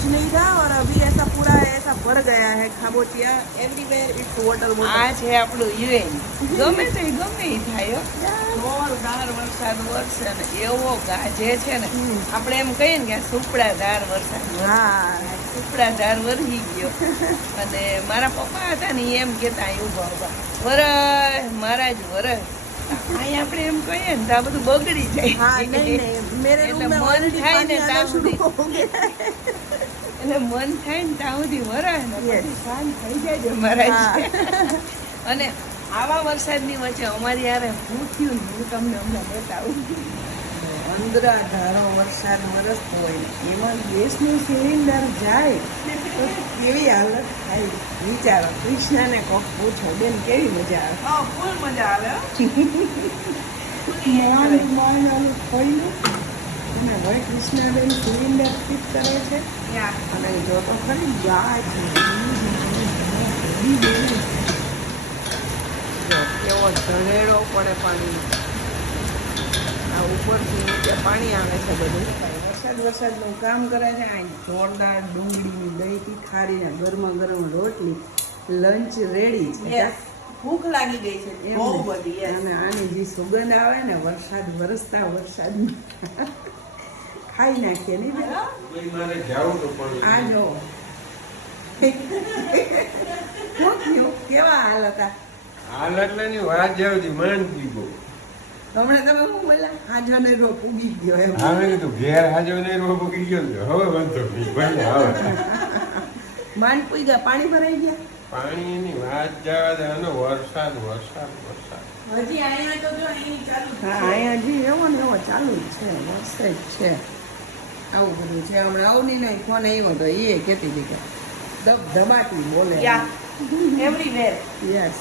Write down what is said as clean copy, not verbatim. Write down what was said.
कुछ नहीं था और अभी ऐसा पूरा ऐसा भर गया है खाबोचिया एवरीवेयर इट्स वाटर આ છે આપણું યુએન. ગમે તે ગમે ઈ થાય હો. જોરદાર વરસાદ વરસે ને એવો ગાજે છે ને આપણે એમ કહીએ ને કે આ સુપડાધાર વરસાદ વરસે. हाँ સુપડાધાર વરસી ગયો. અને મારા પપ્પા હતા ને ઈ એમ કહેતા અહીં ઊભા ઊભા વરસ મહારાજ વરસ. અહીં આપણે એમ કહીએ ને તો આ બધું બગડી જાય. हाँ नहीं नहीं मेरे એટલે रूम में મન ऑलरेडी થાય ને पानी आना ત્યાં शुरू સુધી हो गया है। એટલે મન થાય ને ત્યાં સુધી વરસ ને Yes. પછી શાંત થઈ જાય છે મહારાજ. અને આવા વરસાદની વચ્ચે અમારી યારે શું થયું ને હું તમને હમણાં બતાવું. અંદરાધારો વરસાદ વરસતો હોય ને એમાં ગેસનું સિલિન્ડર જાય તો કેવી હાલત થાય વિચારો. કૃષ્ણાને કોક પૂછો બેન કેવી મજા આવે. फुल मजा आ મોન ખોલ્યું અને હવે કૃષ્ણાબેન સિલિન્ડર ફિટ કરે છે. અને જો તો ખરી ગાય છે. જો કેવો ધરેડો પડે પાણીનો. આ ઉપરથી નીચે પાણી આવે છે બધું. વરસાદનું કામ કરે છે. આ જોરદાર ડુંગળીની દહીંથી ખારીને ગરમા ગરમ રોટલી લંચ રેડી છે. यस भूख लागी गई है એમ बहुत ને. बड़ी yes અને આની જે સુગંધ આવે ને વરસાદ વરસતા વરસાદમાં ખાઈ નાખીએ નહીં બેન? મારે જાવું તો પણ આ જો શું થયું? કેવા હાલ હતા હાલ એટલેની વાત જાવતી માંડ દીધો. હમણાં તમે શું બોલ્યા? હાજરને રો પૂગી ગયો એમ. હવે કીધું ઘેર હાજો નહીં રો પકડી ગયો ને હવે વાંધો નહીં ભલે આવે માંડ પૂઈ ગયા. પાણી ભરાઈ ગયા. પાણીની વાત જવા દે અને વરસાદ વરસાદ વરસાદ हजी आया तो जो અહીં ચાલુ હા અહીંયા હજી એવો ને એવો ચાલુ જ છે. વરસે જ છે. આવું બધું છે. હમણાં અવનીનો ફોન આવ્યો તો એ કહેતી હતી કે ધબાટી બોલે. या एवरीवेयर યસ